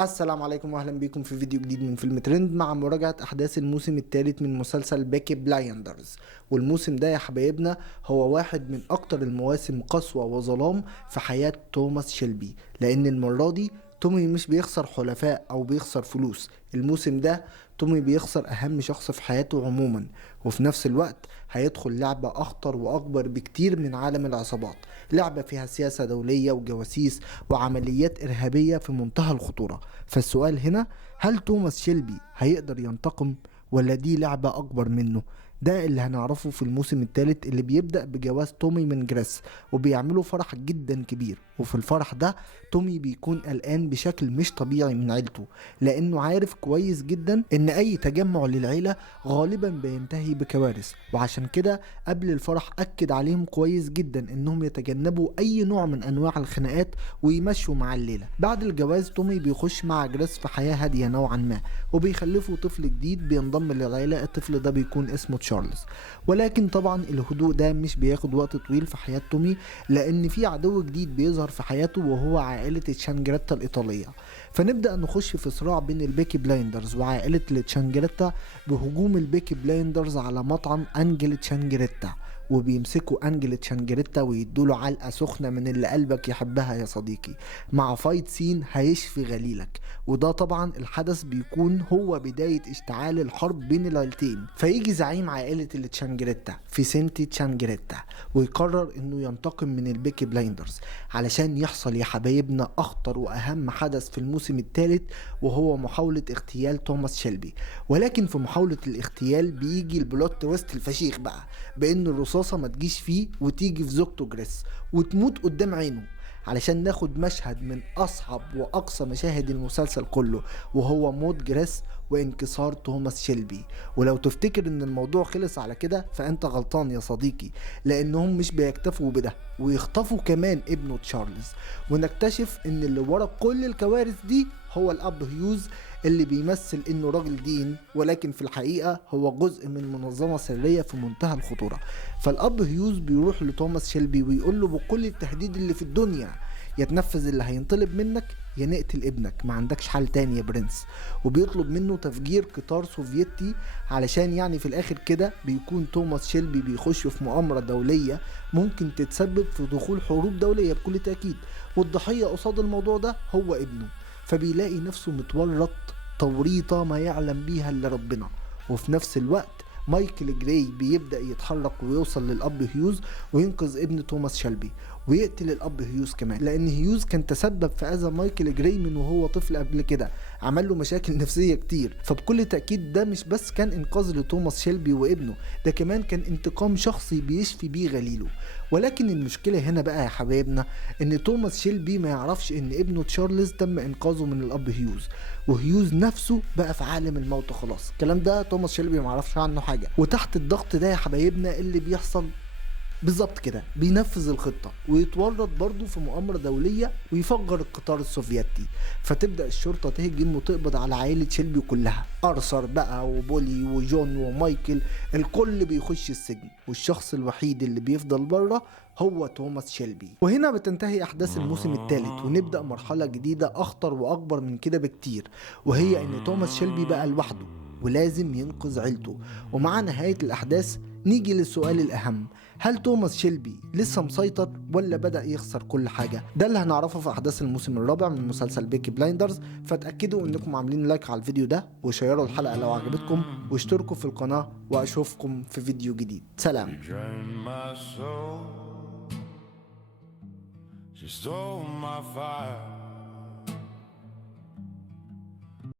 السلام عليكم واهلا بيكم في فيديو جديد من فيلم ترند مع مراجعة احداث الموسم الثالث من مسلسل بيكي بلايندرز. والموسم ده يا حبايبنا هو واحد من اكتر المواسم قسوة وظلام في حياة توماس شيلبي، لان المرة دي تومي مش بيخسر حلفاء او بيخسر فلوس. الموسم ده تومي بيخسر اهم شخص في حياته عموما، وفي نفس الوقت هيدخل لعبة اخطر واكبر بكتير من عالم العصابات، لعبة فيها سياسة دولية وجواسيس وعمليات ارهابية في منتهى الخطورة. فالسؤال هنا، هل توماس شيلبي هيقدر ينتقم ولا دي لعبة اكبر منه؟ ده اللي هنعرفه في الموسم الثالث اللي بيبدأ بجواز تومي من جريس، وبيعملوا فرح جدا كبير. وفي الفرح ده تومي بيكون قلقان بشكل مش طبيعي من عيلته، لانه عارف كويس جدا ان اي تجمع للعيلة غالبا بينتهي بكوارث، وعشان كده قبل الفرح اكد عليهم كويس جدا انهم يتجنبوا اي نوع من انواع الخناقات ويمشوا مع الليلة. بعد الجواز تومي بيخش مع جريس في حياة هادية نوعا ما، وبيخلفوا طفل جديد بينضم للعيلة. الطفل ده بيكون اسمه تشارلز. ولكن طبعا الهدوء ده مش بياخد وقت طويل في حياة تومي، لان في عدو جديد بيظهر في حياته وهو عائلة تشانجريتا الإيطالية. فنبدأ نخش في صراع بين البيكي بلايندرز وعائلة تشانجريتا بهجوم البيكي بلايندرز على مطعم أنجل تشانجريتا، وبيمسكوا أنجل تشانجريتا ويدوله علقة سخنة من اللي قلبك يحبها يا صديقي، مع فايت سين هيشفي غليلك. وده طبعا الحدث بيكون هو بداية اشتعال الحرب بين العيلتين. فيجي زعيم عائلة تشانجريتا فيسنتي تشانجريتا ويقرر انه ينتقم من البيكي بلايندرز، علشان يحصل يا حبايبنا اخطر واهم حدث في الموسم الثالث، وهو محاولة اغتيال توماس شيلبي. ولكن في محاولة الاغتيال بيجي البلوت تويست الفشيخ بقى، بان الرصاصة ما تجيش فيه وتيجي في زوجته جريس وتموت قدام عينه، علشان ناخد مشهد من اصعب واقصى مشاهد المسلسل كله، وهو موت جريس وانكسار توماس شيلبي. ولو تفتكر ان الموضوع خلص على كده فانت غلطان يا صديقي، لانهم مش بيكتفوا بده ويخطفوا كمان ابنه تشارلز، ونكتشف ان اللي ورا كل الكوارث دي هو الاب هيوز، اللي بيمثل انه راجل دين ولكن في الحقيقة هو جزء من منظمة سرية في منتهى الخطورة. فالاب هيوز بيروح لتوماس شيلبي ويقول له بكل التهديد اللي في الدنيا، يا تنفذ اللي هينطلب منك يا نقتل ابنك، ما عندكش حل تاني يا برنس. وبيطلب منه تفجير قطار سوفيتي، علشان يعني في الاخر كده بيكون توماس شيلبي بيخش في مؤامرة دولية ممكن تتسبب في دخول حروب دولية بكل تأكيد، والضحية قصاد الموضوع ده هو ابنه. فبيلاقي نفسه متورط توريطة ما يعلم بيها الا ربنا. وفي نفس الوقت مايكل جراي بيبدأ يتحرك ويوصل للأب هيوز وينقذ ابن توماس شيلبي، ويقتل الأب هيوز كمان، لأن هيوز كان تسبب في أذى مايكل جراي من وهو طفل قبل كده، عمل له مشاكل نفسية كتير. فبكل تأكيد ده مش بس كان إنقاذ لتوماس شيلبي وابنه، ده كمان كان انتقام شخصي بيشفي بيه غليله. ولكن المشكلة هنا بقى يا حبايبنا ان توماس شيلبي ما يعرفش ان ابنه تشارلز تم انقاذه من الاب هيوز، وهيوز نفسه بقى في عالم الموت خلاص. الكلام ده توماس شيلبي ما يعرفش عنه حاجة. وتحت الضغط ده يا حبايبنا اللي بيحصل بالظبط كده، بينفذ الخطة ويتورط برضه في مؤامرة دولية ويفجر القطار السوفيتي. فتبدأ الشرطة تهجم وتقبض على عائلة شيلبي كلها، أرثر بقى وبولي وجون ومايكل، الكل بيخش السجن، والشخص الوحيد اللي بيفضل بره هو توماس شيلبي. وهنا بتنتهي أحداث الموسم الثالث، ونبدأ مرحلة جديدة أخطر وأكبر من كده بكتير، وهي إن توماس شيلبي بقى لوحده ولازم ينقذ عيلته. ومع نهاية الأحداث نيجي للسؤال الأهم، هل توماس شيلبي لسه مسيطر ولا بدأ يخسر كل حاجة؟ ده اللي هنعرفه في أحداث الموسم الرابع من مسلسل بيكي بلايندرز. فتأكدوا إنكم عاملين لايك على الفيديو ده وشيروا الحلقة لو عجبتكم واشتركوا في القناة، وأشوفكم في فيديو جديد. سلام. She stole my fire.